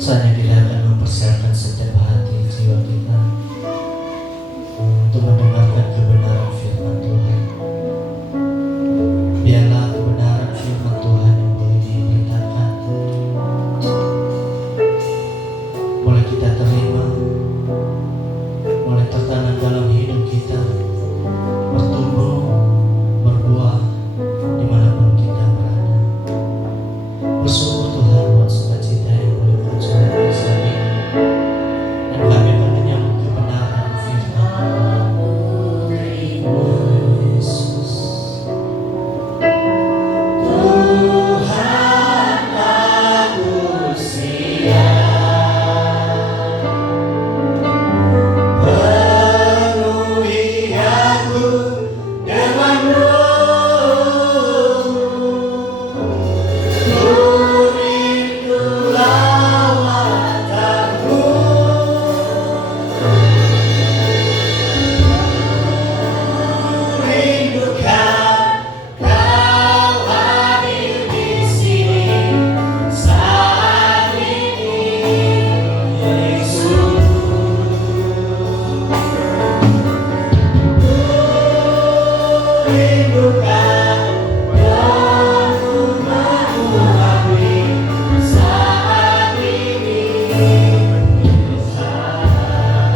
Soalnya kita akan mempersiapkan setiap hati jiwa kita untuk mendengarkan kebenaran firman Tuhan. Biarlah kebenaran firman Tuhan yang boleh diberitakan, boleh kita terima, boleh tertanam dalam hidup kita, bertumbuh, berbuah dimanapun kita berada. Bersyukur Tuhan buat sukacita yang boleh muncul dari saat ini, dan kami akan menyambut kebenaran firman Yesus. Tuhan aku siap, penuhi aku dengan roh-Mu. Ku rindu lawatan-Mu, rindukan Kau hadir di sini saat ini, Yesus. Rindukan dan ku mengakui saat ini, Tuhan.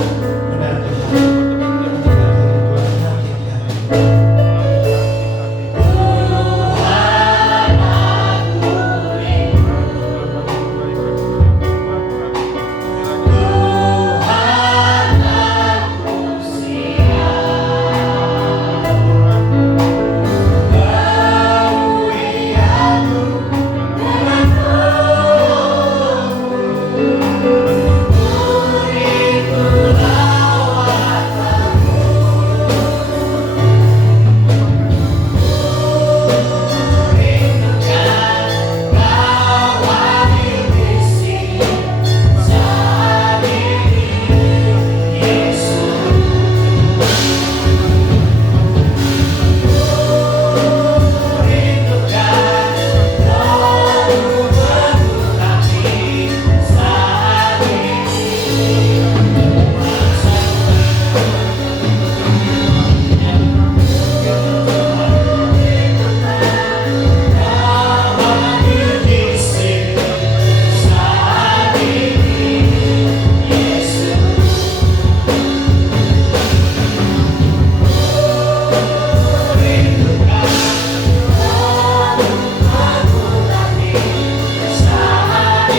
Benar Tuhan, Tuhan hati kami. Tuhan aku rindu, Tuhan aku siap, penuhi aku dengan roh-Mu. Ku rindu lawatan-Mu, rindukan Kau hadir di sini saat ini, Yesus. Rindukan Roh-Mu mengurapi saat ini. Kau hadir di sini saat ini, Yesus. Rindukan Roh-Mu mengurapi saat ini, saat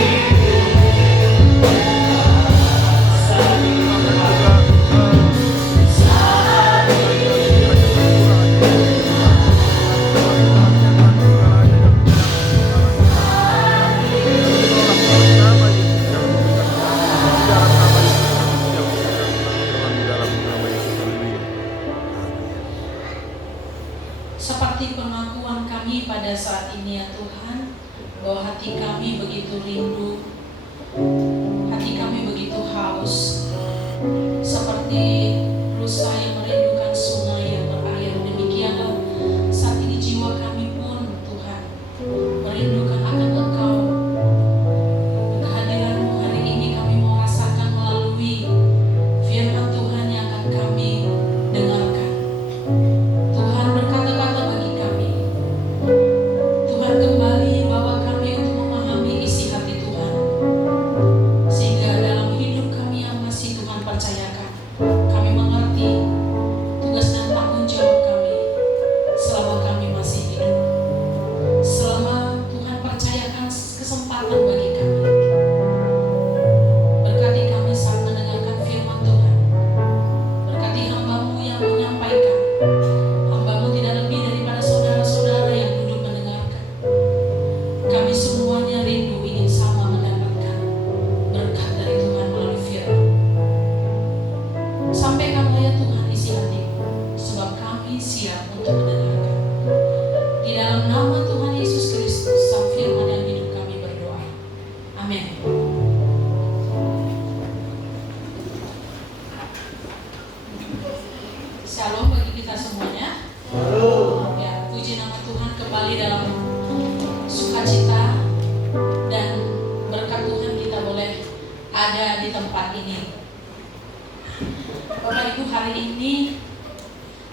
Seperti pengakuan kami pada saat ini ya Tuhan, bahwa hati kami begitu rindu, hati kami begitu haus, seperti rusa yang merindukan sungai yang berair. Demikianlah saat ini jiwa kami pun Tuhan merindukan akan Engkau. Kehadiran-Mu hari ini kami mau rasakan melalui firman Tuhan yang akan kami dengarkan. Tuhan berkata-kata bagi kami. Tuhan kembali bawa kami untuk memahami isi hati Tuhan, sehingga dalam hidup kami yang masih Tuhan percayakan, kami mengerti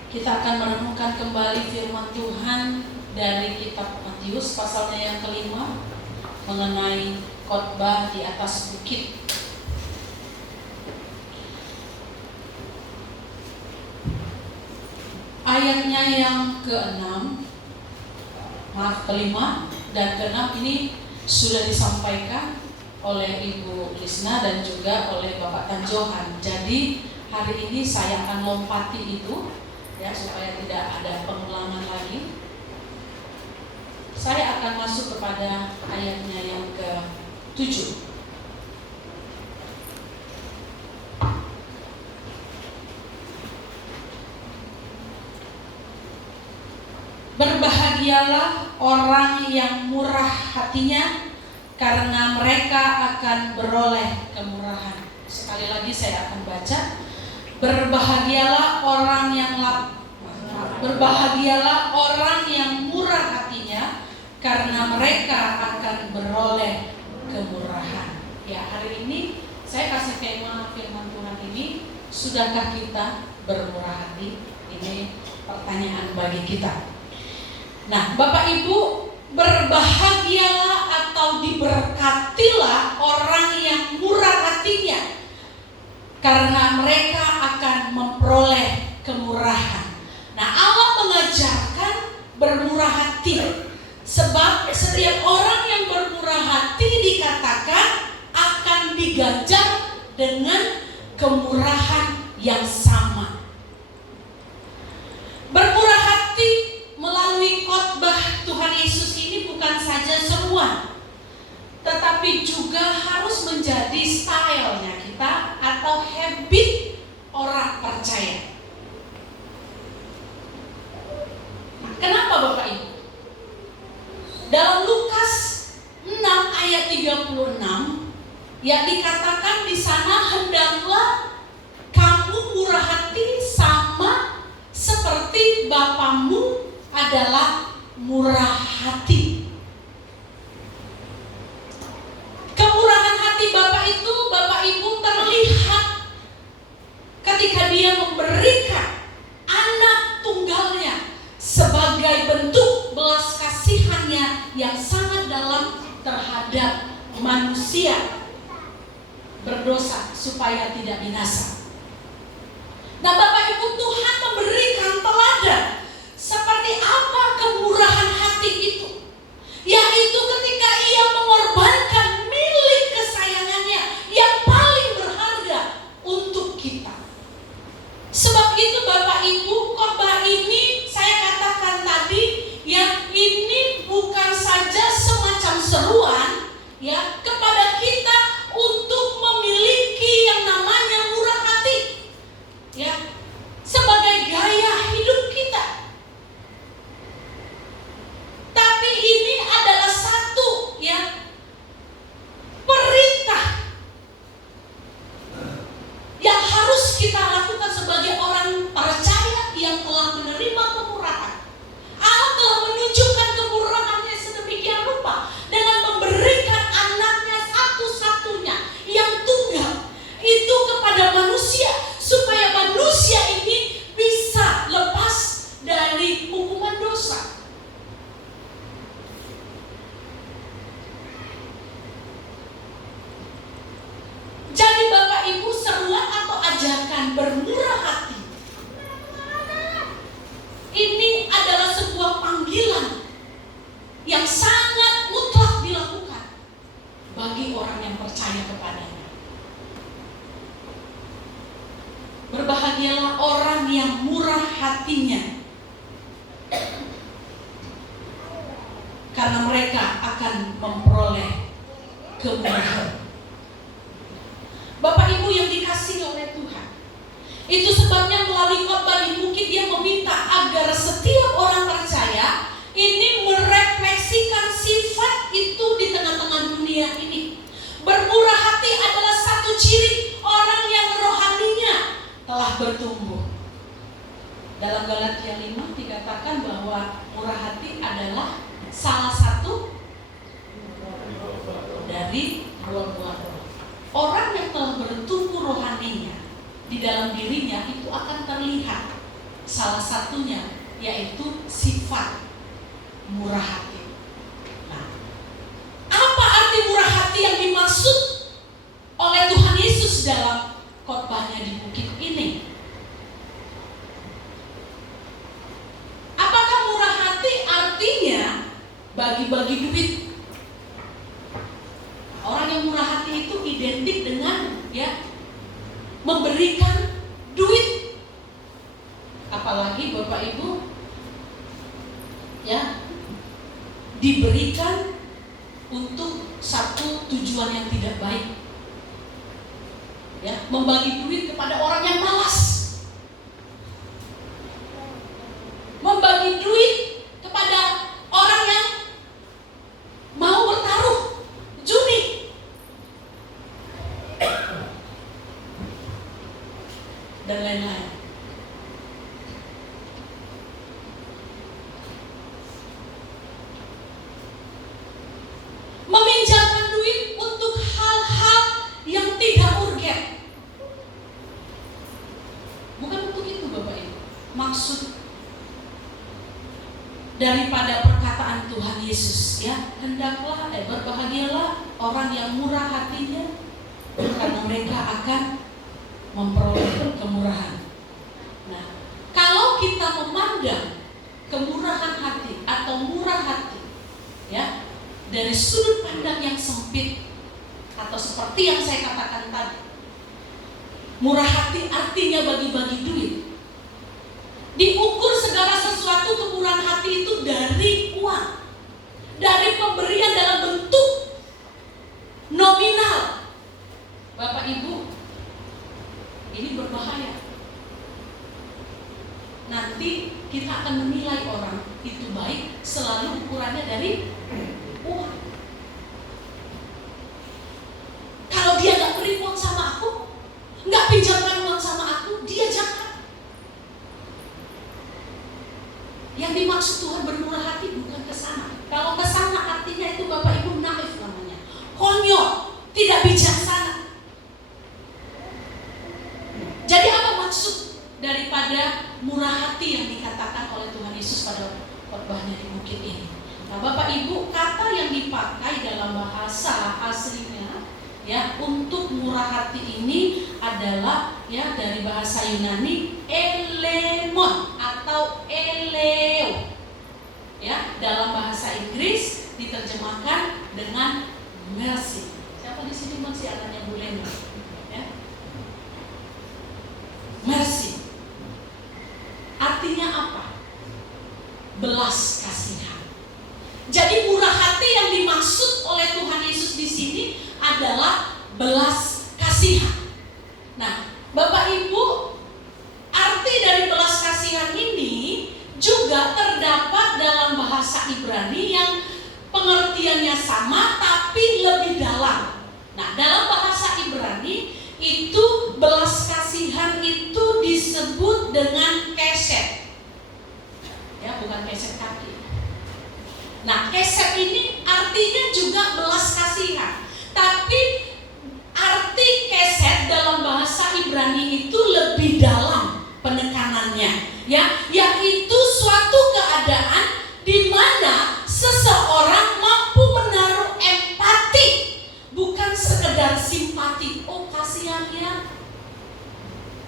Kita akan merenungkan kembali firman Tuhan dari kitab Matius pasalnya yang kelima mengenai khotbah di atas bukit. Ayatnya yang kelima dan keenam ini sudah disampaikan oleh Ibu Lisna dan juga oleh Bapak Tanjohan. Jadi hari ini saya akan lompati itu ya supaya tidak ada pengulangan lagi. Saya akan masuk kepada ayatnya yang ke-7. Berbahagialah orang yang murah hatinya, karena mereka akan beroleh kemurahan. Sekali lagi saya akan baca. Berbahagialah orang yang murah hatinya, karena mereka akan beroleh kemurahan. Ya, hari ini saya kasih tema firman Tuhan ini, sudahkah kita bermurah hati? Ini pertanyaan bagi kita. Nah, Bapak Ibu, berbahagialah atau diberkatilah orang yang murah hatinya, karena mereka akan memperoleh kemurahan. Nah, Allah mengajarkan bermurah hati, sebab setiap orang yang bermurah hati dikatakan akan diganjar dengan kemurahan yang sama. Bermurah hati melalui khotbah Tuhan Yesus ini bukan saja seruan, tetapi juga harus menjadi stylenya kita atau habit orang percaya. Kenapa Bapak Ibu? Dalam Lukas 6 ayat 36 ya dikatakan di sana, hendaklah kamu murah hati sama seperti Bapamu adalah murah hati. Kemurahan hati Bapak itu, Bapak Ibu, terlihat ketika Dia memberikan anak tunggalnya sebagai bentuk belas kasihannya yang sangat dalam terhadap manusia berdosa supaya tidak binasa. Nah, Bapak Ibu, Tuhan memberikan teladan seperti apa kemurahan hati itu, yaitu ketika Ia mengorbankan milik kesayangannya yang paling berharga untuk kita. Sebab itu Bapak Ibu, khotbah ini saya katakan tadi, yang ini bukan saja semacam seruan ya kepada kita untuk memiliki yang namanya murah hati ya sebagai gaya hidup kita. Tapi ini adalah satu ya perintah yang harus kita lakukan sebagai orang percaya yang telah menerima kemurahan. Allah telah menunjukkan kemurahannya sedemikian rupa dengan memberikan anaknya satu-satunya yang tunggal itu kepada manusia, supaya manusia ini bisa lepas dari hukuman dosa. Jadi Bapak Ibu, seruan atau ajakan bermurah hati ini adalah sebuah panggilan yang sangat mutlak dilakukan bagi orang yang percaya kepadanya. Berbahagialah orang yang murah hatinya, karena mereka akan memperoleh kemurahan. Bapak Ibu yang dikasihi oleh Tuhan, itu sebabnya melalui khotbah di bukit Dia meminta agar setiap orang percaya ini merefleksikan sifat itu di tengah-tengah dunia ini. Bermurah hati adalah satu ciri orang yang rohaninya telah bertumbuh. Dalam Galatia 5 dikatakan bahwa murah hati adalah salah satu dari buah-buah roh. Orang yang telah bertumbuh rohaninya di dalam dirinya itu akan terlihat salah satunya yaitu sifat murah hati. Nah, apa arti murah hati yang dimaksud oleh Tuhan Yesus dalam khotbahnya di bukit ini? Apakah murah hati artinya bagi-bagi duit? Orang yang murah hati itu identik dengan memberikan duit. Apalagi Bapak Ibu diberikan untuk satu tujuan yang tidak baik. Membagi duit kepada orang yang malas. Membagi duit kepada orang yang mau bertaruh judi dan lain-lain. Meminjamkan duit untuk hal-hal yang tidak urgen. Bukan untuk itu Bapak Ibu. Maksud daripada perkataan Tuhan Yesus, hendaklah berbahagialah orang yang murah hatinya, karena mereka akan memperoleh kemurahan. Nah, kalau kita memandang kemurahan hati atau murah hati dari sudut pandang yang sempit, atau seperti yang saya katakan tadi, murah hati artinya bagi-bagi duit. Diukur segala sesuatu kemurahan hati itu dari uang, dari pemberian dalam bentuk nominal. Bapak Ibu, ini berbahaya. Nanti kita akan menilai orang itu baik selalu ukurannya dari uang. Kalau dia gak beri uang sama aku, gak pinjamkan uang sama aku, dia jahat. Yang dimaksud Tuhan bermurah hati bukan kesana. Kalau kesana artinya itu Bapak Ibu naif namanya, konyol, tidak bijaksana. Jadi apa maksud daripada murah hati yang dikatakan oleh Tuhan Yesus pada khotbahnya di bukit ini? Nah, Bapak Ibu, kata yang dipakai dalam bahasa aslinya untuk murah hati ini adalah dari bahasa Yunani elemon atau eleo. Dalam bahasa Inggris diterjemahkan dengan mercy. Siapa di sini masih anaknya Bu Lena? Mercy. Artinya apa? Belas kasihan. Jadi murah hati yang dimaksud oleh Tuhan Yesus di sini adalah belas kasihan. Nah, Bapak Ibu, arti dari belas kasihan ini juga terdapat dalam bahasa Ibrani yang pengertiannya sama tapi lebih dalam. Nah, dalam bahasa Ibrani itu belas kasihan itu disebut dengan keset. Bukan keset kaki. Nah, keset ini artinya juga belas kasihan. Tapi arti keset dalam bahasa Ibrani itu lebih dalam penekanannya, yaitu suatu keadaan di mana seseorang mampu menaruh empati, bukan sekedar simpati. Oh, kasihan ya,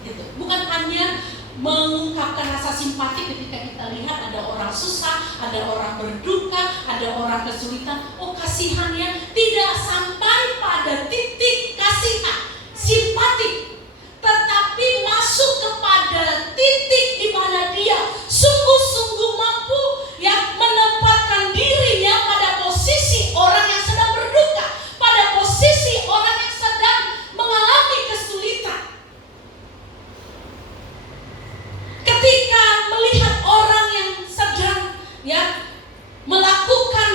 gitu. Bukan hanya mengungkapkan rasa simpati ketika kita lihat ada orang susah, ada orang berduka, ada orang kesulitan. Oh, kasihan ya. Tidak sampai pada titik kasihan, simpati, tetapi masuk kepada titik di mana dia sungguh-sungguh mampu menempatkan dirinya pada posisi orang yang sedang berduka, pada posisi orang yang sedang mengalami kesulitan. Ketika melihat orang yang sedang melakukan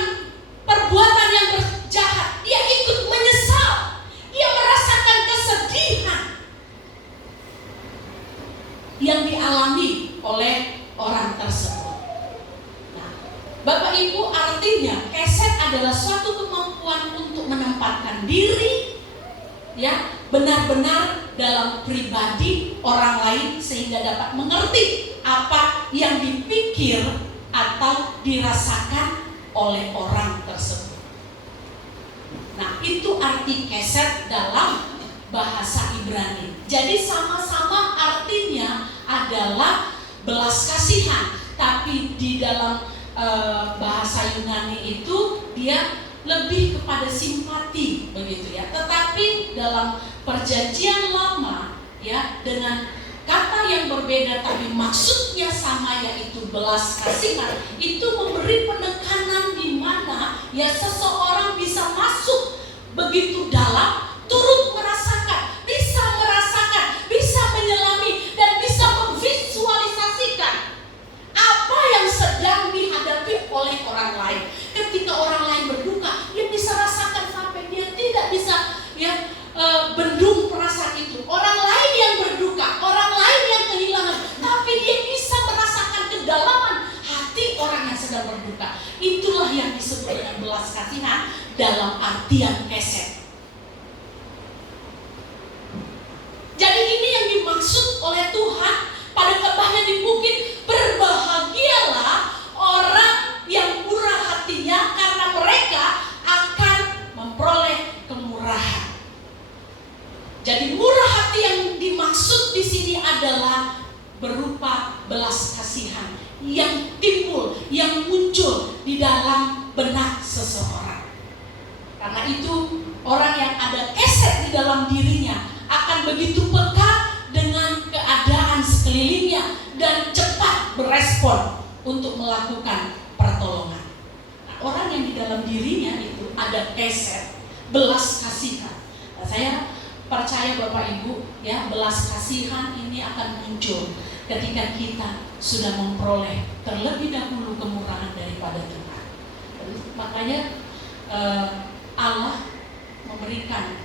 perbuatan yang jahat, dia ikut menyesal, dia merasakan kesedihan yang dialami oleh orang tersebut. Nah, Bapak Ibu, artinya keset adalah suatu kemampuan untuk menempatkan diri benar-benar dalam pribadi orang lain sehingga dapat mengerti apa yang dipikir atau dirasakan oleh orang tersebut. Nah, itu arti keset dalam bahasa Ibrani. Jadi sama-sama artinya adalah belas kasihan, tapi di dalam bahasa Yunani itu dia lebih kepada simpati begitu ya. Tetapi dalam perjanjian lama ya, dengan kata yang berbeda tapi maksudnya sama, yaitu belas kasihan, itu memberi penekanan di mana ya seseorang bisa masuk begitu dalam, turut merasakan, bisa menyelami dan bisa memvisualisasikan apa yang sedang dihadapi oleh orang lain. Ketika orang lain berduka, dia bisa rasakan sampai dia tidak bisa ya bendung perasaan itu. Orang lain yang berduka, orang lain yang kehilangan, tapi dia bisa merasakan kedalaman hati orang yang sedang berduka. Itulah yang disebut dengan belas kasihan dalam artian keset. Jadi ini yang dimaksud oleh Tuhan pada khotbahnya di bukit. Berbahagialah orang yang murah hatinya, karena mereka akan memperoleh kemurahan. Jadi murah hati yang dimaksud di sini adalah berupa belas kasihan yang timbul, yang muncul di dalam benak seseorang. Karena itu orang yang ada keset di dalam dirinya akan begitu peka dengan keadaan sekelilingnya dan cepat berespon untuk melakukan pertolongan. Nah, orang yang di dalam dirinya itu ada keset belas kasihan. Nah, saya percaya Bapak Ibu ya, belas kasihan ini akan muncul ketika kita sudah memperoleh terlebih dahulu kemurahan daripada Tuhan. Makanya Allah memberikan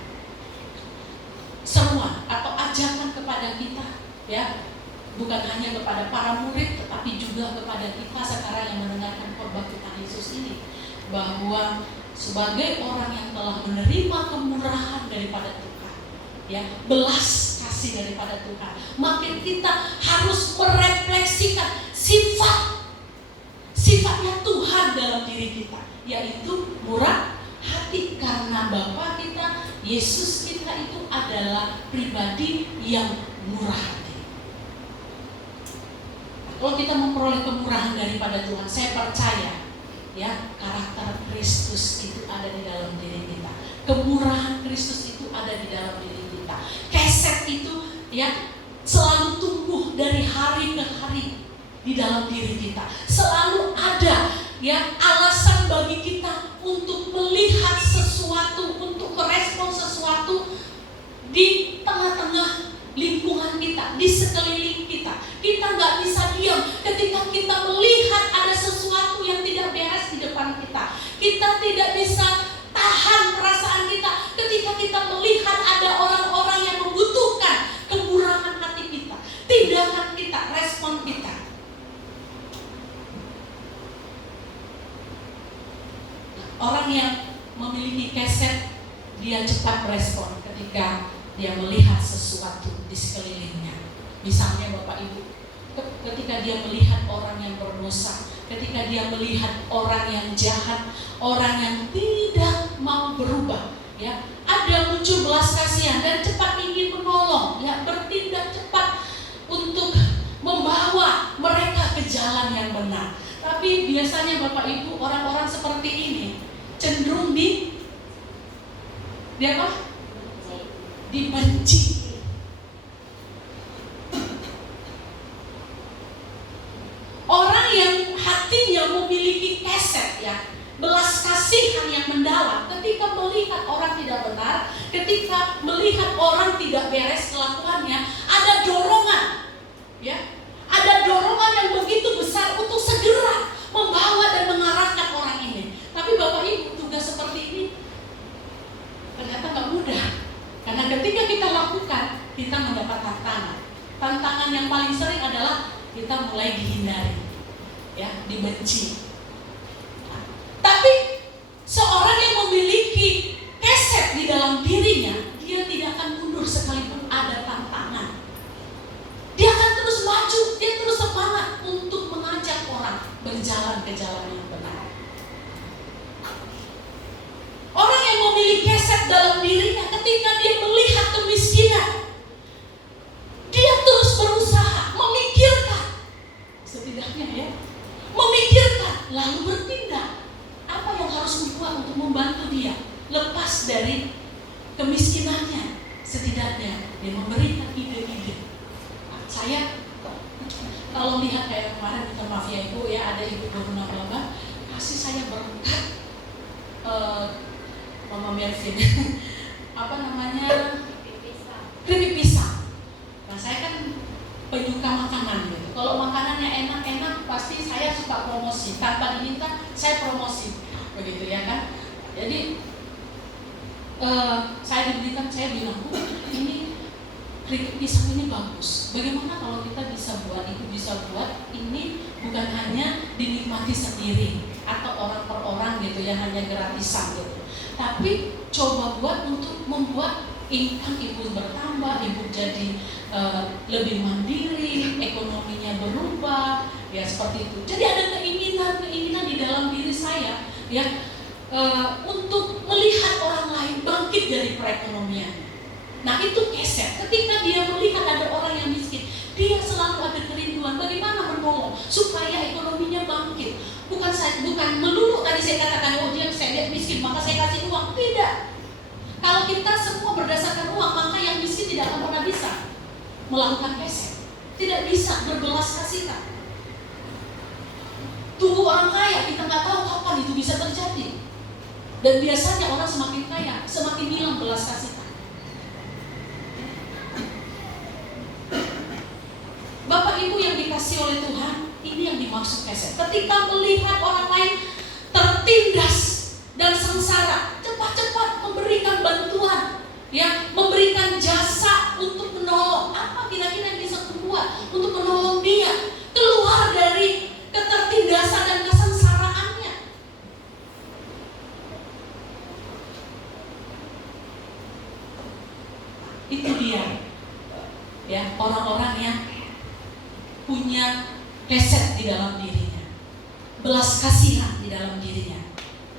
seruan atau ajakan kepada kita ya, bukan hanya kepada para murid tetapi juga kepada kita sekarang yang mendengarkan khotbah Tuhan Yesus ini, bahwa sebagai orang yang telah menerima kemurahan daripada Tuhan ya, belas kasih daripada Tuhan, maka kita harus merefleksikan sifatnya Tuhan dalam diri kita, yaitu murah hati, karena Bapa kita Yesus kita itu adalah pribadi yang murah hati. Kalau kita memperoleh kemurahan daripada Tuhan, saya percaya ya, karakter Kristus itu ada di dalam diri kita. Kemurahan Kristus itu ada di dalam diri kita. Keset itu ya selalu tumbuh dari hari ke hari di dalam diri kita. Selalu ada ya alasan bagi kita untuk melihat sesuatu, untuk merespon sesuatu di tengah-tengah lingkungan kita, di sekeliling kita. Kita nggak bisa diam ketika kita melihat ada sesuatu yang tidak beres di depan kita. Kita tidak bisa tahan perasaan kita ketika kita melihat ada orang-orang yang membutuhkan kemurahan hati kita, tindakan kita, respon kita. Orang yang memiliki keset, dia cepat merespon ketika dia melihat sesuatu di sekelilingnya. Misalnya Bapak Ibu, ketika dia melihat orang yang berdosa, ketika dia melihat orang yang jahat, orang yang tidak mau berubah, ya, ada muncul belas kasihan dan cepat ingin menolong, ya, bertindak cepat untuk membawa mereka ke jalan yang benar. Tapi biasanya Bapak Ibu, orang-orang seperti ini cenderung dibenci. Orang yang hatinya memiliki keset ya, belas kasihan yang mendalam, ketika melihat orang tidak benar, ketika melihat orang tidak beres kelakuannya, ada dorongan ya, ada dorongan yang begitu besar untuk segera membawa dan mengarahkan orang ini. Tapi Bapak Ibu, tugas seperti ini ternyata nggak mudah, karena ketika kita lakukan, kita mendapat tantangan. Tantangan yang paling sering adalah kita mulai dihindari, ya, dibenci. Tapi seorang yang memiliki keset di dalam dirinya, dia tidak akan mundur sekalipun ada tantangan. Dia akan terus maju, dia terus semangat. ke jalan yang benar. Orang yang memiliki keset dalam dirinya, ketika dia melihat kemiskinan, dia terus berusaha memikirkan, setidaknya ya, memikirkan lalu bertindak. Apa yang harus dibuat untuk membantu dia lepas dari kemiskinannya? Setidaknya dia memberikan ide-ide. Saya kalau lihat kayak kemarin, minta maaf ya Ibu ya, ada Ibu Berunah-Baba kasih saya berkat Mama Melvin apa namanya, keripik pisang. Nah saya kan penyuka makanan gitu. Kalau makanannya enak-enak pasti saya suka promosi, tanpa diminta saya promosi begitu ya kan. Jadi saya diberikan, saya bilang, ini keripik pisang ini bagus. Bagaimana kalau kita bisa buat, Ibu bisa buat ini bukan hanya dinikmati sendiri atau orang per orang gitu ya, hanya gratisan gitu. Tapi coba buat untuk membuat income Ibu bertambah, Ibu jadi lebih mandiri, ekonominya berubah, ya seperti itu. Jadi ada keinginan di dalam diri saya ya, untuk melihat orang lain bangkit dari perekonomian. Nah itu keset. Ketika dia melihat ada orang yang miskin, dia selalu ada kerinduan bagaimana menolong supaya ekonominya bangkit. Bukan melulu tadi saya katakan, oh dia saya lihat miskin maka saya kasih uang. Tidak. Kalau kita semua berdasarkan uang, maka yang miskin tidak akan pernah bisa melakukan keset. Tidak bisa berbelas kasihan. Tunggu orang kaya, kita nggak tahu kapan itu bisa terjadi. Dan biasanya orang semakin kaya, semakin hilang belas kasihan. Bapak Ibu yang dikasih oleh Tuhan, ini yang dimaksud keset. Ketika melihat orang lain tertindas dan sengsara, cepat-cepat memberikan bantuan, ya, memberikan jasa untuk menolong. Apa kira-kira yang bisa membuat untuk menolong dia keluar dari ketertindasan dan kesengsaraannya? Itu dia, ya, orang-orang yang punya keset di dalam dirinya, belas kasihan di dalam dirinya.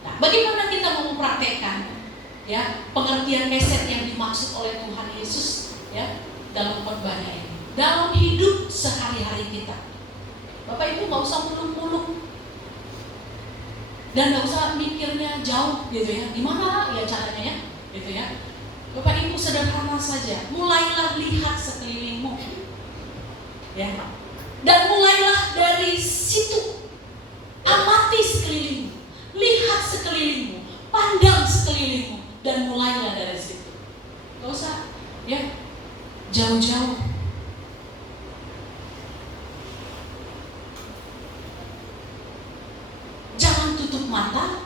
Nah, bagaimana kita mau mempraktekkan ya pengertian keset yang dimaksud oleh Tuhan Yesus ya dalam khotbahnya ini, dalam hidup sehari-hari kita? Bapak Ibu nggak usah muluk-muluk dan nggak usah mikirnya jauh gitu ya, gimana ya caranya ya gitu ya. Bapak Ibu sederhana saja, mulailah lihat sekelilingmu ya. Dan mulailah dari situ, amati sekelilingmu, lihat sekelilingmu, pandang sekelilingmu, dan mulailah dari situ. Gak usah ya jauh-jauh. Jangan tutup mata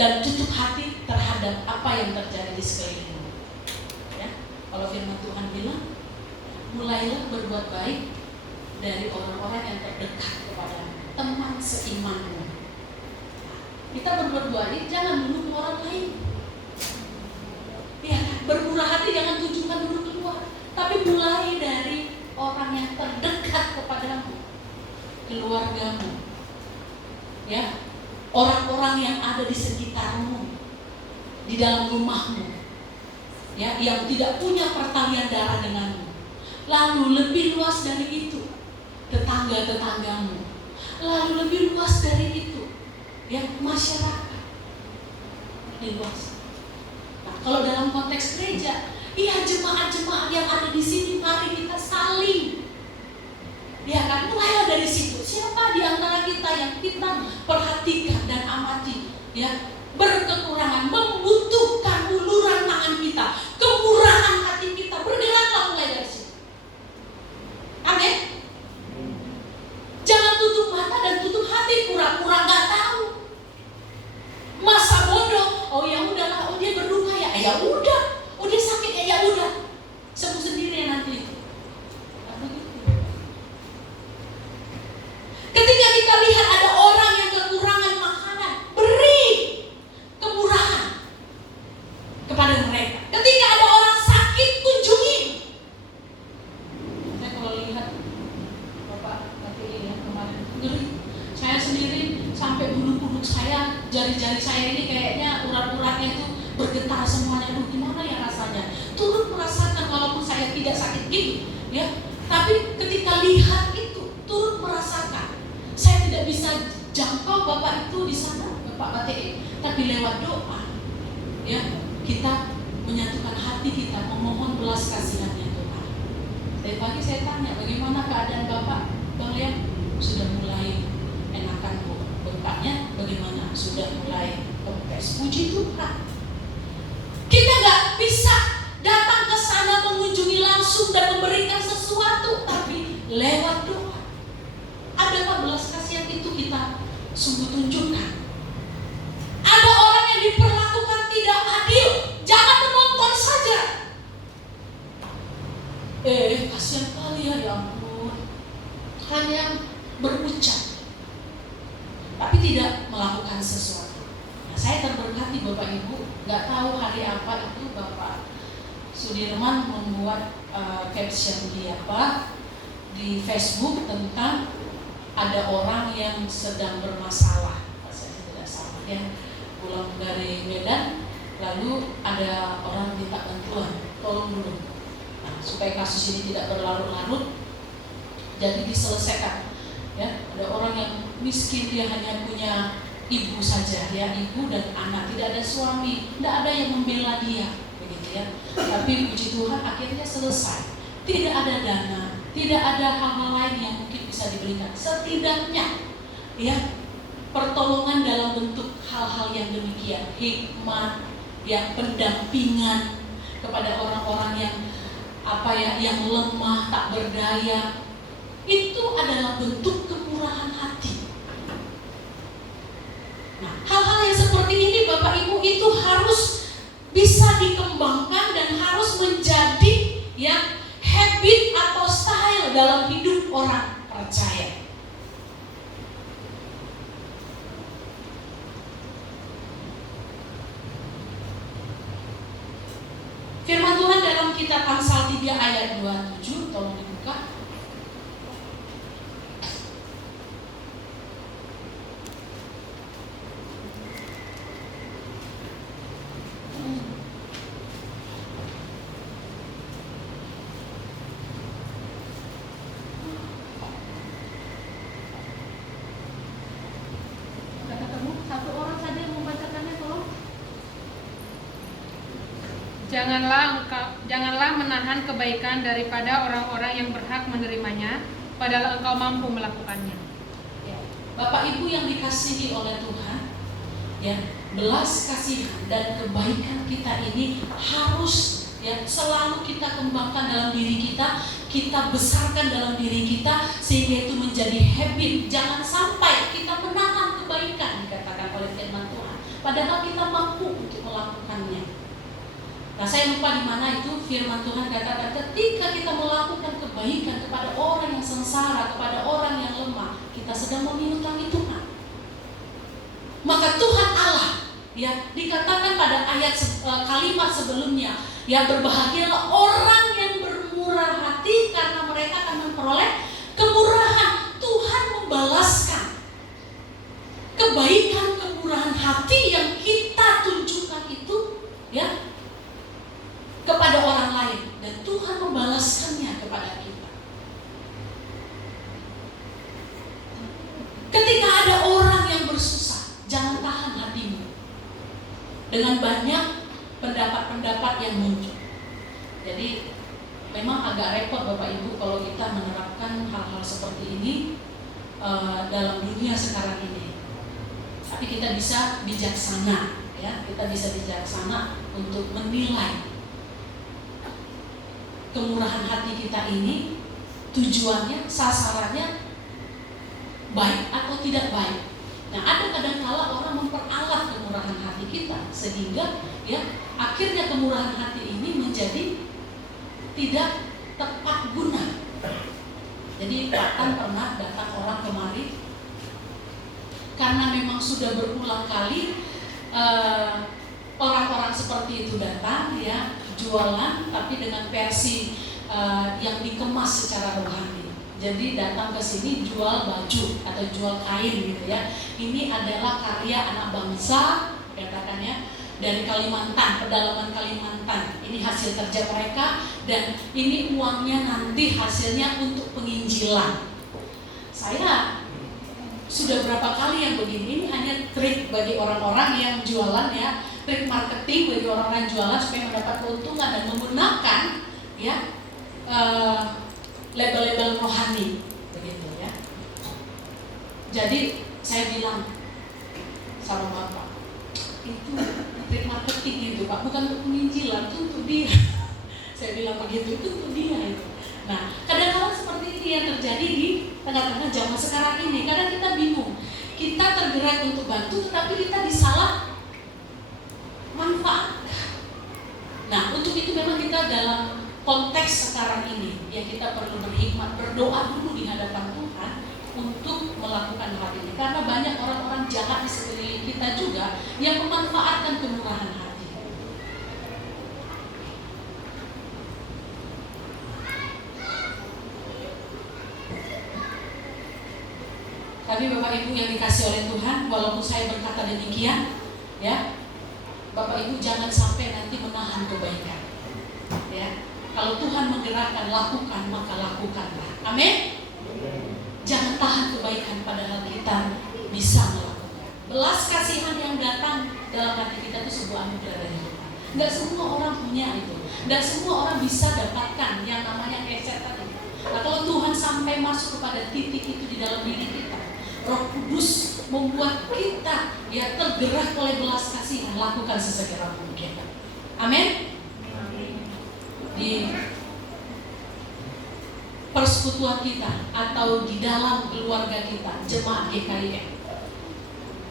dan tutup hati terhadap apa yang terjadi di sekelilingmu. Ya, kalau firman Tuhan bilang, mulailah berbuat baik dari orang-orang yang terdekat kepada teman seimanmu. Kita berbuat baik jangan dulu ke orang lain. Ya, bermurah hati jangan tujukan dulu keluar, tapi mulai dari orang yang terdekat kepadamu, keluargamu, ya, orang-orang yang ada di sekitarmu, di dalam rumahmu, ya, yang tidak punya pertalian darah denganmu. Lalu lebih luas dari itu, tetangga-tetanggamu. Lalu lebih luas dari itu, ya, masyarakat. Lebih luas. Nah, kalau dalam konteks gereja, iya, jemaat-jemaat yang ada di sini, mari kita saling, ya kan, mulailah dari situ. Siapa di antara kita yang kita perhatikan dan amati, ya, berkekurangan, membutuhkan uluran tangan kita, kemurahan hati kita, bergeraklah mulai dari situ. Amin. Jangan tutup mata dan tutup hati, pura-pura nggak tahu. Masa bodoh. Oh ya udahlah, oh dia berduka ya, ya udah. Oh dia sakit ya udah. Sembuh sendiri ya nanti. Ketika kita lihat ada orang yang kekurangan makanan, beri. sampai bulu-bulu saya, jari-jari saya ini kayaknya urat-uratnya itu bergetar semuanya. Aduh, gimana ya rasanya? Turut merasakan walaupun saya tidak sakit gitu, ya. Tapi ketika lihat itu, turut merasakan. Saya tidak bisa jangkau Bapak itu di sana, Bapak BTE, tapi lewat doa, ya, kita menyatukan hati kita, memohon belas kasihannya Tuhan. Dari pagi saya tanya, bagaimana keadaan Bapak, Bang Lian? Sudah mulai enakan Bu. Bengkaknya bagaimana? Sudah mulai kempes. Puji Tuhan. Kita nggak bisa datang ke sana mengunjungi langsung dan memberikan sesuatu, tapi lewat doa. Ada belas kasihan itu kita sungguh tunjukkan. Ada orang yang diperlakukan tidak adil, jangan menonton saja. Kasihan kali ya ampun. Hanya berucap, tapi tidak melakukan sesuatu. Nah, saya terberkati Bapak Ibu, nggak tahu hari apa itu Bapak Sudirman membuat caption di Facebook tentang ada orang yang sedang bermasalah, saya tidak salah ya, pulang dari Medan, lalu ada orang minta bantuan, tolong dulu, nah, supaya kasus ini tidak berlarut-larut, jadi diselesaikan. Ya, ada orang yang miskin, dia hanya punya ibu saja, ya, ibu dan anak, tidak ada suami, tidak ada yang membela dia, begitu ya. Tapi puji Tuhan akhirnya selesai. Tidak ada dana, tidak ada hal-hal lain yang mungkin bisa diberikan. Setidaknya, ya, pertolongan dalam bentuk hal-hal yang demikian, hikmat, ya, pendampingan kepada orang-orang yang lemah, tak berdaya. Itu adalah bentuk kemurahan hati. Nah, hal-hal yang seperti ini Bapak Ibu itu harus bisa dikembangkan dan harus menjadi, ya, habit atau style dalam hidup orang percaya. Firman Tuhan dalam kitab Amsal 3 ayat 27, tolong dibuka. Janganlah menahan kebaikan daripada orang-orang yang berhak menerimanya, padahal engkau mampu melakukannya. Ya. Bapak Ibu yang dikasihi oleh Tuhan, ya, belas kasihan dan kebaikan kita ini harus, ya, selalu kita kembangkan dalam diri kita besarkan dalam diri kita sehingga itu menjadi habit. Jangan sampai kita menahan kebaikan, dikatakan oleh firman Tuhan, padahal kita mampu untuk melakukannya. Nah, saya lupa di mana itu firman Tuhan katakan, ketika kita melakukan kebaikan kepada orang yang sengsara, kepada orang yang lemah, kita sedang meminutkan Tuhan. Maka Tuhan Allah, ya, dikatakan pada kalimat sebelumnya, ya, berbahagialah orang yang bermurah hati karena mereka akan memperoleh kemurahan. Tuhan membalaskan kebaikan, kemurahan hati yang kita tunjukkan itu, ya, kepada orang lain, dan Tuhan membalaskannya kepada kita. Ketika ada orang yang bersusah, jangan tahan hatimu dengan banyak pendapat-pendapat yang muncul. Jadi memang agak repot Bapak Ibu kalau kita menerapkan hal-hal seperti ini dalam dunia sekarang ini. Tapi kita bisa bijaksana, ya, kita bisa bijaksana untuk menilai kemurahan hati kita ini, tujuannya, sasarannya baik atau tidak baik. Nah, ada kadang-kala orang memperalat kemurahan hati kita sehingga, ya, akhirnya kemurahan hati ini menjadi tidak tepat guna. Jadi bahkan pernah datang orang kemari karena memang sudah berulang kali orang-orang seperti itu datang, ya, jualan tapi dengan versi yang dikemas secara rohani. Jadi datang ke sini jual baju atau jual kain gitu ya. Ini adalah karya anak bangsa, katakannya dari Kalimantan, pedalaman Kalimantan. Ini hasil kerja mereka dan ini uangnya nanti hasilnya untuk penginjilan. Saya sudah berapa kali yang begini, ini hanya trik bagi orang-orang yang jualan ya, trik marketing bagi orang-orang jualan supaya mendapat keuntungan dan menggunakan ya label-label rohani begitu ya. Jadi saya bilang sama Bapak, itu trik marketing itu Pak, bukan untuk penginjilan, itu untuk dia. Saya bilang begitu, itu untuk dia itu. Nah, kadang-kadang seperti ini yang terjadi di tengah-tengah zaman sekarang ini. Kadang kita bingung, kita tergerak untuk bantu, tetapi kita disalah manfaatkan. Nah, untuk itu memang kita dalam konteks sekarang ini ya kita perlu berhikmat, berdoa dulu di hadapan Tuhan untuk melakukan hal ini, karena banyak orang-orang jahat di sekeliling kita juga yang memanfaatkan kemurahan hati. Tapi Bapak Ibu yang dikasih oleh Tuhan, walaupun saya berkata demikian ya, Bapak Ibu jangan sampai nanti menahan kebaikan ya. Kalau Tuhan menggerakkan, lakukan, maka lakukanlah. Amin. Jangan tahan kebaikan padahal kita bisa melakukan. Belas kasihan yang datang dalam hati kita itu sebuah anugerah dari Tuhan. Enggak semua orang punya itu. Enggak semua orang bisa dapatkan yang namanya keset tadi. Nah, kalau Tuhan sampai masuk kepada titik itu di dalam diri kita, Roh Kudus membuat kita ya tergerak oleh belas kasihan, lakukan sesegera mungkin. Amin. Di persekutuan kita atau di dalam keluarga kita, jemaat GKIM,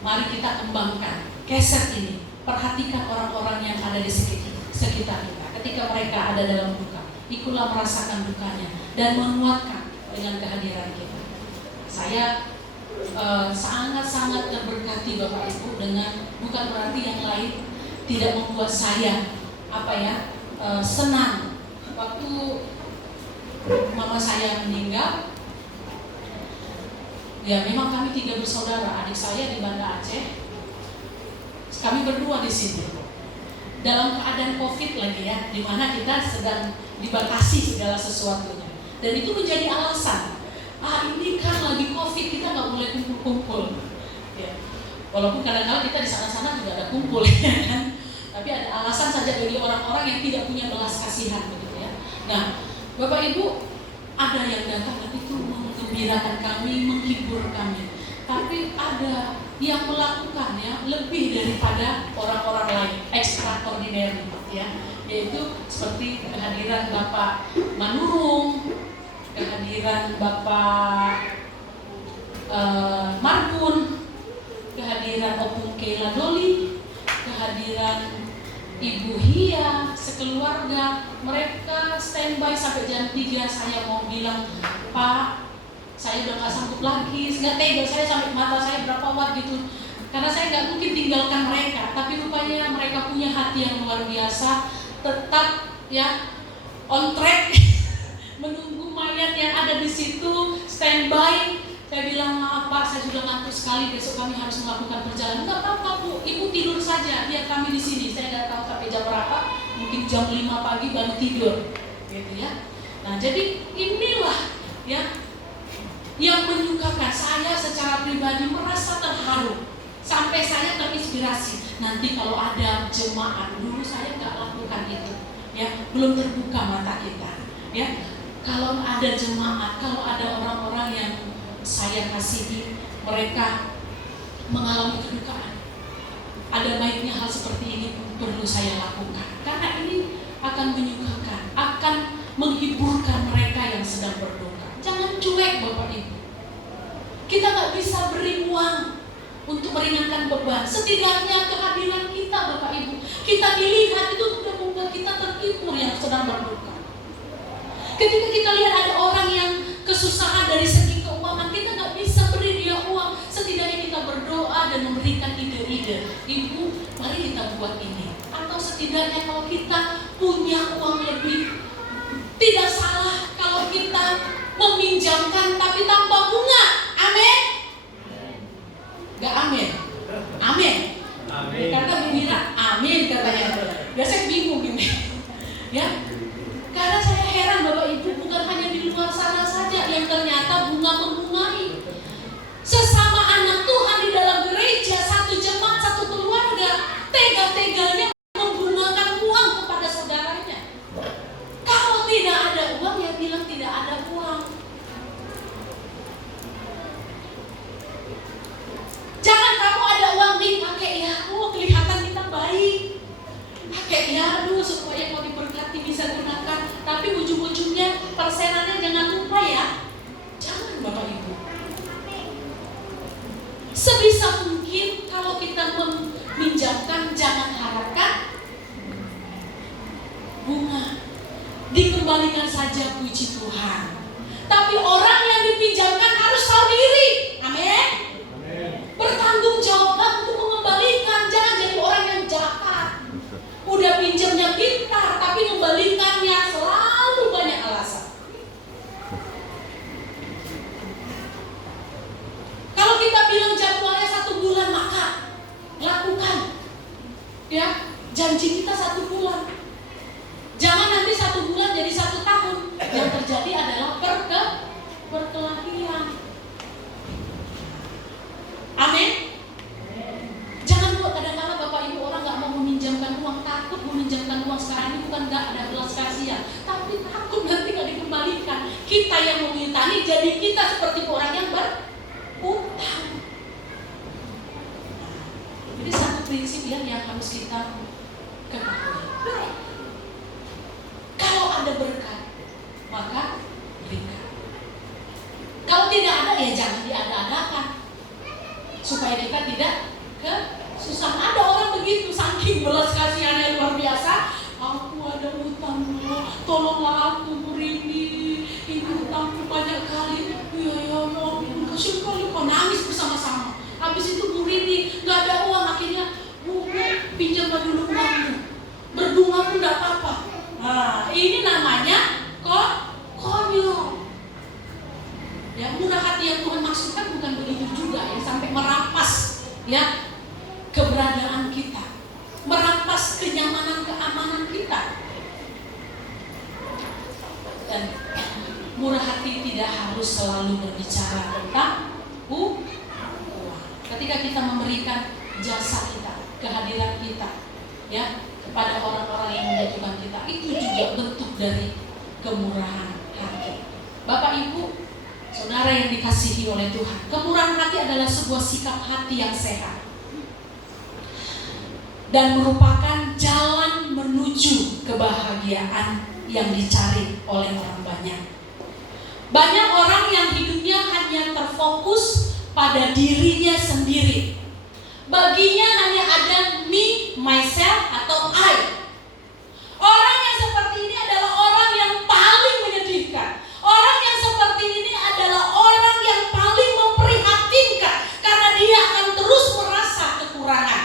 mari kita kembangkan keset ini. Perhatikan orang-orang yang ada di sekitar kita. Ketika mereka ada dalam duka, ikutlah merasakan dukanya dan menguatkan dengan kehadiran kita. Saya sangat-sangat terberkati Bapak Ibu dengan, bukan berarti yang lain tidak membuat saya senang. Waktu mama saya meninggal, ya memang kami 3 bersaudara, adik saya di Banda Aceh, kami berdua di sini. Dalam keadaan COVID lagi ya, di mana kita sedang dibatasi segala sesuatunya, dan itu menjadi alasan. Ini kan lagi COVID, kita nggak boleh kumpul-kumpul. Ya. Walaupun kadang-kadang kita di sana-sana juga ada kumpul, ya kan? Tapi ada alasan saja bagi orang-orang yang tidak punya belas kasihan, begitu ya. Nah, Bapak Ibu, ada yang datang dan itu menggembirakan kami, menghibur kami. Tapi ada yang melakukan ya lebih daripada orang-orang lain, extraordinary, ya. Yaitu seperti kehadiran Bapak Manurung, kehadiran Bapak Marbun, kehadiran Opung Keila Doli, kehadiran Ibu Hia, sekeluarga. Mereka standby sampai jam 3. Saya mau bilang, Pak, saya udah gak sanggup lagi, nggak tega saya sampai mata saya berapa watt gitu. Karena saya nggak mungkin tinggalkan mereka. Tapi rupanya mereka punya hati yang luar biasa, tetap ya on track menunggu mayat yang ada di situ, standby. Saya bilang, maaf Pak, saya sudah ngantuk sekali, besok kami harus melakukan perjalanan. Enggak apa-apa Bu, Ibu tidur saja, biar kami di sini. Saya nggak tahu sampai jam berapa, mungkin jam 5 pagi baru tidur, gitu ya. Nah, jadi inilah ya yang menyukakan saya secara pribadi, merasa terharu, sampai saya terinspirasi. Nanti kalau ada jemaat, dulu saya nggak lakukan itu, ya, belum terbuka mata kita, ya. Kalau ada jemaat, kalau ada orang-orang yang saya kasihi, mereka mengalami kedukaan, ada baiknya hal seperti ini perlu saya lakukan, karena ini akan menyukakan, akan menghiburkan mereka yang sedang berduka. Jangan cuek Bapak Ibu. Kita nggak bisa beri uang untuk meringankan beban. Setidaknya kehadiran kita Bapak Ibu, kita dilihat itu sudah membuat kita terhibur yang sedang berduka. Ketika kita lihat ada orang yang kesusahan dari segi keuangan, kita nggak bisa beri dia uang. Setidaknya kita berdoa dan memberikan ide-ide. Ibu, mari kita buat ini. Atau setidaknya kalau kita punya uang lebih, tidak salah kalau kita meminjamkan tapi tanpa bunga. Amin? Gak amin? Amin. Kata Bu Mira, amin katanya. Ya saya bingung ini. Ya, karena saya heran Bapak Ibu, bukan hanya di luar sana saja yang ternyata bunga membungai. Sesama anak Tuhan di dalam gereja, satu jemaat, satu keluarga, tega-teganya membungakan uang kepada saudaranya. Kalau tidak ada uang, ya bilang tidak ada uang. Jangan kamu ada uang dipakai ya, kelihatan kita baik. Pakai ya, supaya mau diberkati bisa gunakan. Tapi ujung-ujungnya persenannya jangan lupa ya. Jangan Bapak Ibu. Sebisa mungkin kalau kita meminjamkan, jangan harapkan bunga. Dikembalikan saja, puji Tuhan. Tapi orang yang dipinjamkan harus tahu diri. Amin. Bertanggung jawab untuk mengembalikan. Jangan jadi orang yang jahat. Udah pinjamnya pintar, tapi mengembalikannya selalu banyak alasan. Kalau kita bilang jadwalnya 1 bulan, maka lakukan. Ya, janji kita 1 bulan. Jangan nanti 1 bulan jadi 1 tahun. Yang terjadi adalah perkelahian. Amin. Jangan buat kadang-kadang Bapak Ibu orang nggak mau meminjamkan uang, takut meminjamkan uang sekarang ini bukan nggak ada belas kasihan, tapi takut nanti nggak dikembalikan. Kita yang mengutani, jadi kita seperti orang yang berutang. Jadi satu prinsip yang harus kita ketahui. Kalau ada berkat, maka berikan. Kalau tidak ada, ya jangan diada-adakan, supaya kita tidak susah. Ada orang begitu, saking belas kasihannya luar biasa. Aku ada utang, tolonglah aku Bu Rini, ini utangku banyak kali. Ya ampun, kasihan kali, kau nangis bersama-sama. Habis itu Bu Rini nggak ada uang, akhirnya Bu pinjamkan dulu uangmu, berbunga pun nggak apa-apa. Nah, ini namanya konyol. Ya, murah hati yang Tuhan maksudkan bukan begitu juga ya, sampai merampas ya keberadaan kita, merampas kenyamanan, keamanan kita. Dan murah hati tidak harus selalu berbicara tentang uang. Ketika kita memberikan jasa kita, kehadiran kita ya kepada orang-orang yang membutuhkan kita, itu juga bentuk dari kemurahan hati. Bapak Ibu, saudara yang dikasihi oleh Tuhan, kemurahan hati adalah sebuah sikap hati yang sehat dan merupakan jalan menuju kebahagiaan yang dicari oleh orang banyak. Banyak orang yang hidupnya hanya terfokus pada dirinya sendiri. Baginya hanya ada me, myself, atau I. Orang yang seperti ini adalah orang yang paling menyedihkan. Orang yang seperti ini adalah orang yang paling memprihatinkan, karena dia akan terus merasa kekurangan.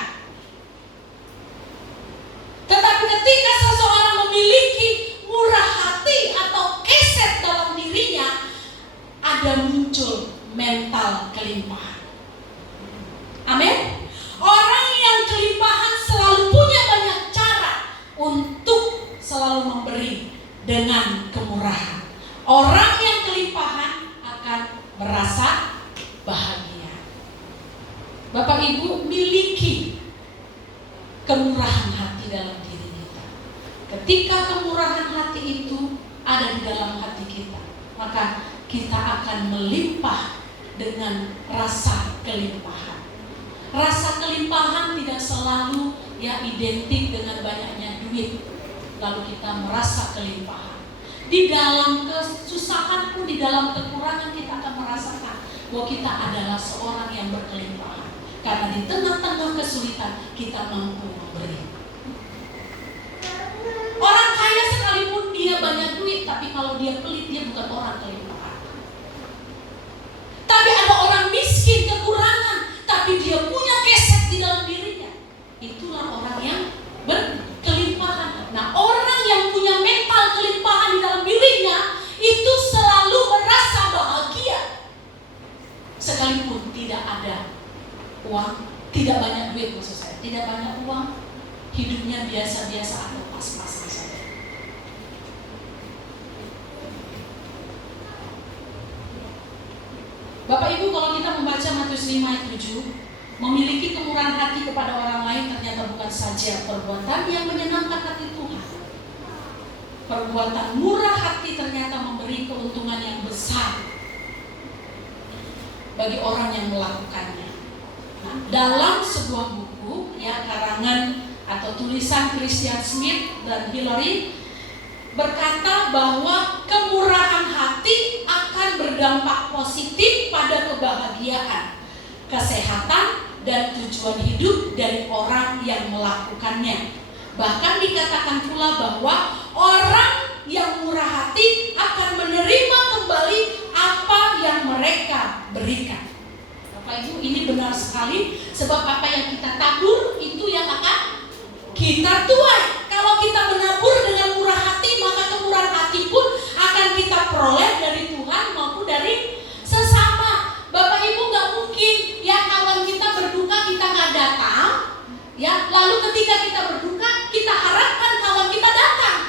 Tetapi ketika seseorang memiliki murah hati atau keset dalam dirinya, ada muncul mental kelimpahan. Amin. Orang yang kelimpahan selalu punya banyak cara untuk selalu memberi dengan kemurahan. Orang yang kelimpahan akan merasa bahagia. Bapak Ibu, miliki kemurahan hati dalam diri kita. Ketika kemurahan hati itu ada di dalam hati kita, maka kita akan melimpah dengan rasa kelimpahan. Rasa kelimpahan tidak selalu identik dengan banyaknya duit, lalu kita merasa kelimpahan. Di dalam kesusahan pun, di dalam kekurangan, kita akan merasakan bahwa kita adalah seorang yang berkelimpahan. Karena di tengah-tengah kesulitan kita mampu memberi. Orang kaya sekalipun dia banyak duit, tapi kalau dia pelit, dia bukan orang kelimpahan. Tapi ada orang miskin, kekurangan, tapi dia punya keset di dalam dirinya. Itulah orang yang berkelimpahan. Nah, orang yang punya mental kelimpahan di dalam dirinya itu selalu merasa uang, tidak banyak duit maksud saya, tidak banyak uang, hidupnya biasa-biasa atau pas-pasan saja. Bapak Ibu, kalau kita membaca Matius 5 ayat 7, memiliki kemurahan hati kepada orang lain ternyata bukan saja perbuatan yang menyenangkan hati Tuhan. Perbuatan murah hati ternyata memberi keuntungan yang besar bagi orang yang melakukannya. Nah, dalam sebuah buku ya karangan atau tulisan Christian Smith dan Hillary berkata bahwa kemurahan hati akan berdampak positif pada kebahagiaan, kesehatan, dan tujuan hidup dari orang yang melakukannya. Bahkan dikatakan pula bahwa orang yang murah hati akan menerima kembali apa yang mereka berikan. Bapak Ibu, ini benar sekali, sebab apa yang kita tabur itu yang akan kita tuai. Kalau kita menabur dengan murah hati, maka kemurahan hati pun akan kita peroleh dari Tuhan maupun dari sesama. Bapak Ibu, gak mungkin ya kawan kita berduka kita gak datang, ya lalu ketika kita berduka kita harapkan kawan kita datang.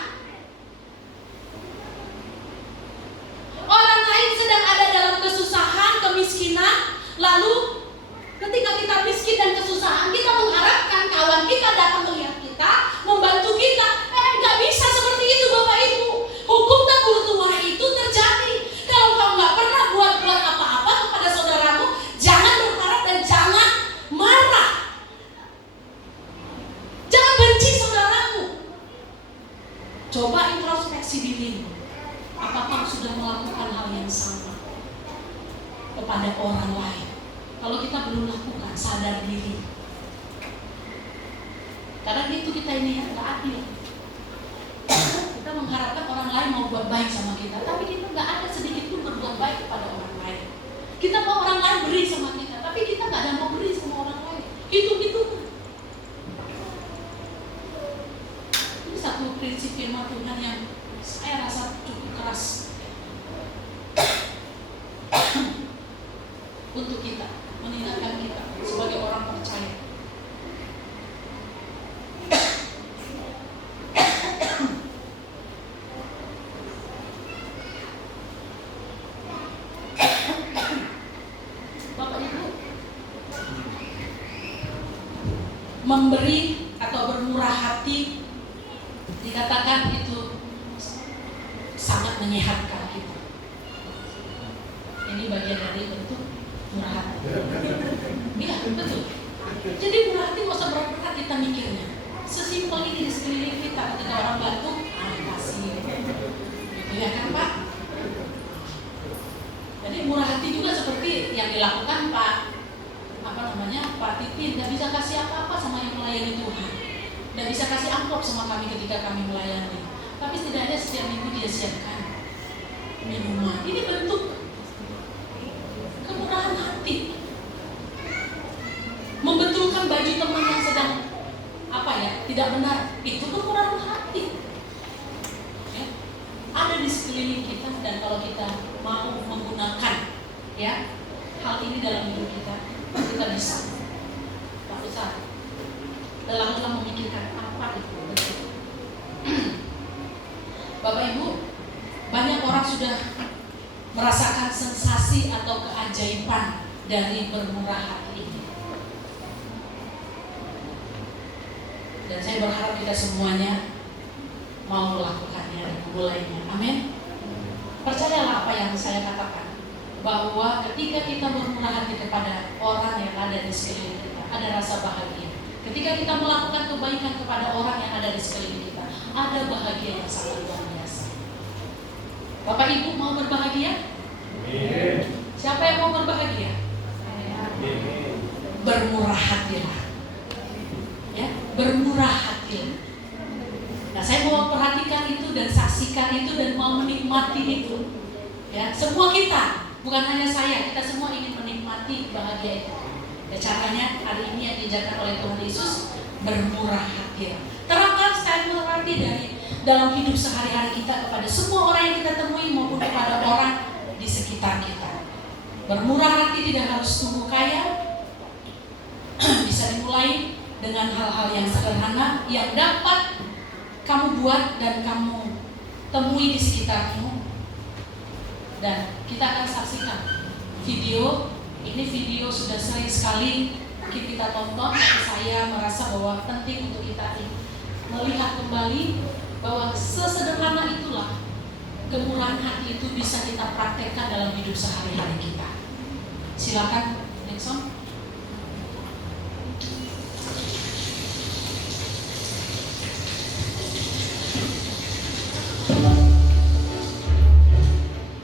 Orang lain sedang ada dalam kesusahan, kemiskinan, lalu ketika kita miskin dan kesusahan, kita mengharapkan kawan kita datang melihat kita, membantu kita. Gak bisa seperti itu Bapak Ibu. Hukum tabur tuai itu terjadi. Kalau kau gak pernah buat apa-apa kepada saudaramu, jangan berharap dan jangan marah. Jangan benci saudaramu. Coba introspeksi dirimu. Apakah sudah melakukan hal yang sama kepada orang lain? Kalau kita belum lakukan, sadar diri. Karena itu kita ini nggak adil. Kita mengharapkan orang lain mau buat baik sama kita, tapi kita nggak ada sedikit pun berbuat baik kepada orang lain. Kita mau orang lain beri sama kita, tapi kita nggak ada mau beri sama orang lain. Itu. Ini satu prinsip firman Tuhan yang saya rasa cukup keras untuk kita, mengingatkan kita sebagai orang percaya. Bapak Ibu, memberi atau bermurah hati dikatakan itu sangat menyehatkan kita. Ini bagian dari bentuk murah hati. Iya, betul. Jadi murah hati nggak usah berat-berat kita mikirnya. Sesimpel ini di sekeliling kita, ketika orang batuk, kasih. Ya kan Pak? Jadi murah hati juga seperti yang dilakukan Pak Titin, nggak bisa kasih apa-apa sama yang melayani Tuhan, nggak bisa kasih amplop sama kami ketika kami melayani. Tapi setidaknya setiap minggu dia siapkan minuman. Ini bentuk kemurahan hati. Membetulkan baju teman yang sedang tidak benar, itu kemurahan hati. Ya, ada di sekeliling kita, dan kalau kita mau menggunakan hal ini dalam hidup kita bisa. Tak usah dalam memikirkan apa itu betul. Bapak Ibu, banyak orang sudah merasakan sensasi atau keajaiban dari bermurah hati ini. Dan saya berharap kita semuanya mau melakukannya dan memulainya. Amin. Percayalah apa yang saya katakan, bahwa ketika kita bermurah hati kepada orang yang ada di sekeliling kita, ada rasa bahagia. Ketika kita melakukan kebaikan kepada orang yang ada di sekeliling kita, ada bahagia yang sangat luar biasa. Bapak Ibu mau berbahagia? Siapa yang mau berbahagia? Bermurah hatilah. Ya, bermurah hati. Nah, saya mau perhatikan itu dan saksikan itu dan mau menikmati itu. Ya, semua kita, bukan hanya saya, kita semua ingin menikmati bahagia itu. Ya, caranya hari ini yang diajarkan oleh Tuhan Yesus, bermurah hati. Terangkan statement arti dari dalam hidup sehari-hari kita kepada semua orang yang kita temui maupun kepada orang di sekitar kita. Bermurah hati tidak harus tunggu kaya, Bisa dimulai dengan hal-hal yang sederhana yang dapat kamu buat dan kamu temui di sekitarmu. Dan kita akan saksikan video. Ini video sudah sering sekali mungkin kita tonton, tapi saya merasa bahwa penting untuk kita melihat kembali bahwa sesederhana itulah kemurahan hati itu bisa kita praktekkan dalam hidup sehari-hari kita. Silakan, Nixon.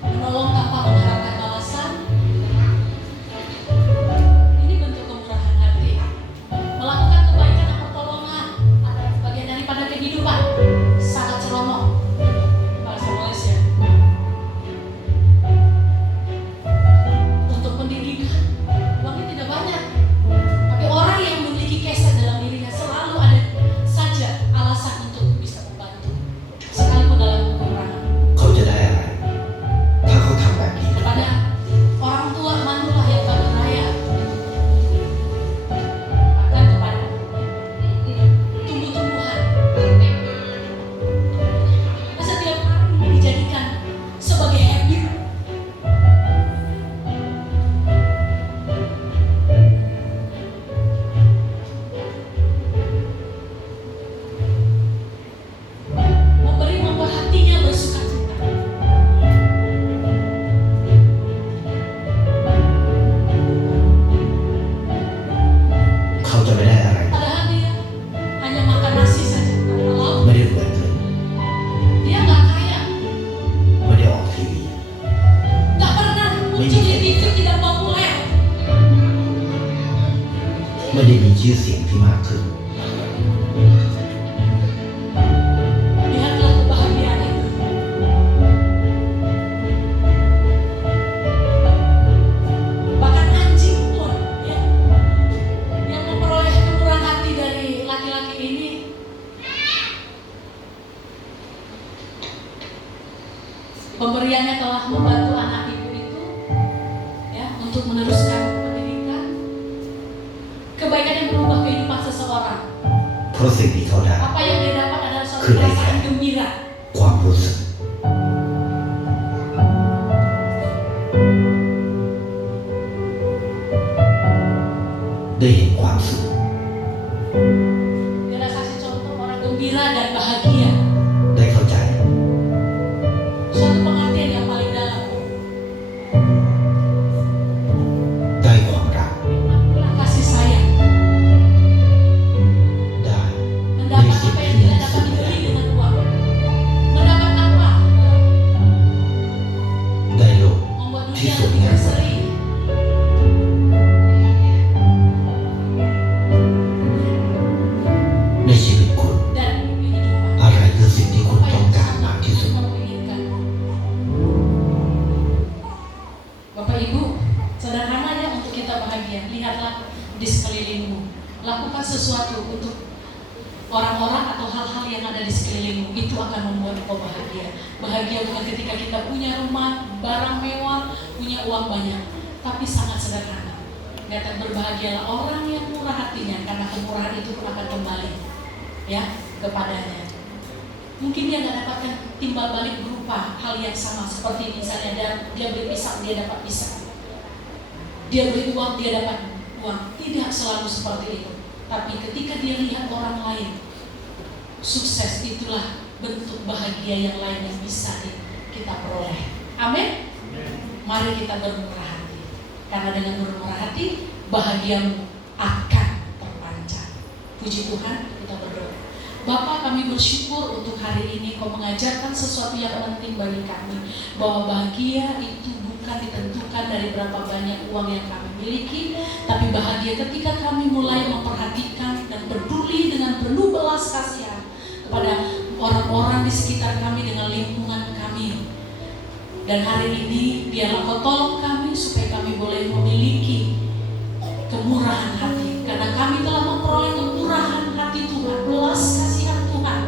Menolong tanpa mengharapkan balasan. Ini bentuk kemurahan hati. Melakukan kebaikan dan pertolongan adalah bagian daripada kehidupan. Sangat ceroboh. Bahasa Malaysia. Untuk pendidikan, uangnya tidak banyak. Tapi orang yang memiliki keset dalam dirinya selalu ada saja alasan untuk bisa membantu. Sekalipun dalam kekurangan. เขาจะได้อะไร ถ้าเขาทำแบบนี้ Kepada orang tua manulah yang kami raya. Bahkan kepada tumbuh-tumbuhan. Setiap hari dijadikan sebagai habit. Memberi membuat hatinya bersukacita. เขาจะไม่ได้อะไร Padahal dia hanya makan nasi saja tanpa lauk. ไม่ได้รวยเงิน Dia nggak kaya, ไม่ได้ออกทีวี nggak pernah muncul di TV, tidak populer. ไม่ได้มีชื่อเสียงที่มากขึ้น Lihatlah kebahagiaan itu. Bahkan anjing pun yang memperoleh kemurahan hati dari laki-laki ini. Pemberiannya telah membantu anak ibu itu untuk meneruskan pendidikan. Kebaikan yang berubah kehidupan seseorang. เพราะสิ่งที่เขาได้ Apa yang dia dapat adalah suatu Kedai. perasaan gembira. ความรู้สึก ได้เห็นความสุข Dia adalah saksi contoh orang gembira dan bahagia. ได้เข้าใจ Suatu pengertian yang paling dalam. ได้ความรัก Itulah kasih sayang. ได้ Mendapat apa yang tidak dapat dibeli dengan uang. Mendapat apa? ได้โลก Membuat dunia ที่สวย lebih งามกว่า berseri. ในชีวิตคุณ Dan kehidupan. อะไรคือสิ่งที่คุณ Apa ต้อง yang การมาก sangat ที่สุด kamu inginkan? Bapak Ibu, sederhananya untuk kita bahagia. Lihatlah di sekelilingmu. Lakukan sesuatu untuk orang-orang atau hal-hal yang ada di sekelilingmu. Itu akan membuat engkau bahagia. Bahagia bukan ketika kita punya rumah, barang mewah, punya uang banyak, tapi sangat sederhana. Kata berbahagialah orang yang murah hatinya, karena kemurahan itu pun akan kembali kepadanya. Mungkin dia nggak dapatkan timbal balik berupa hal yang sama, seperti misalnya dia beli pisang, dia dapat pisang. Dia beli uang, dia dapat uang. Tidak selalu seperti itu. Tapi ketika dia lihat orang lain sukses, itulah bentuk bahagia yang lain yang bisa kita peroleh. Amin. Mari kita bermurah hati, karena dengan bermurah hati bahagiamu akan terpancar. Puji Tuhan, kita berdoa. Bapa, kami bersyukur untuk hari ini Kau mengajarkan sesuatu yang penting bagi kami, bahwa bahagia itu bukan ditentukan dari berapa banyak uang yang kami miliki, tapi bahagia ketika kami mulai memperhatikan dan peduli dengan penuh belas kasihan kepada orang-orang di sekitar kami, dengan lingkungan kami. Dan hari ini biarlah Kau tolong kami supaya kami boleh memiliki kemurahan hati, karena kami telah memperoleh kemurahan hati Tuhan, belas kasihan Tuhan.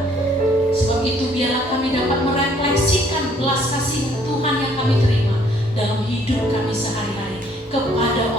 Sebab itu biarlah kami dapat merefleksikan belas kasih Tuhan yang kami terima dalam hidup kami sehari-hari kepada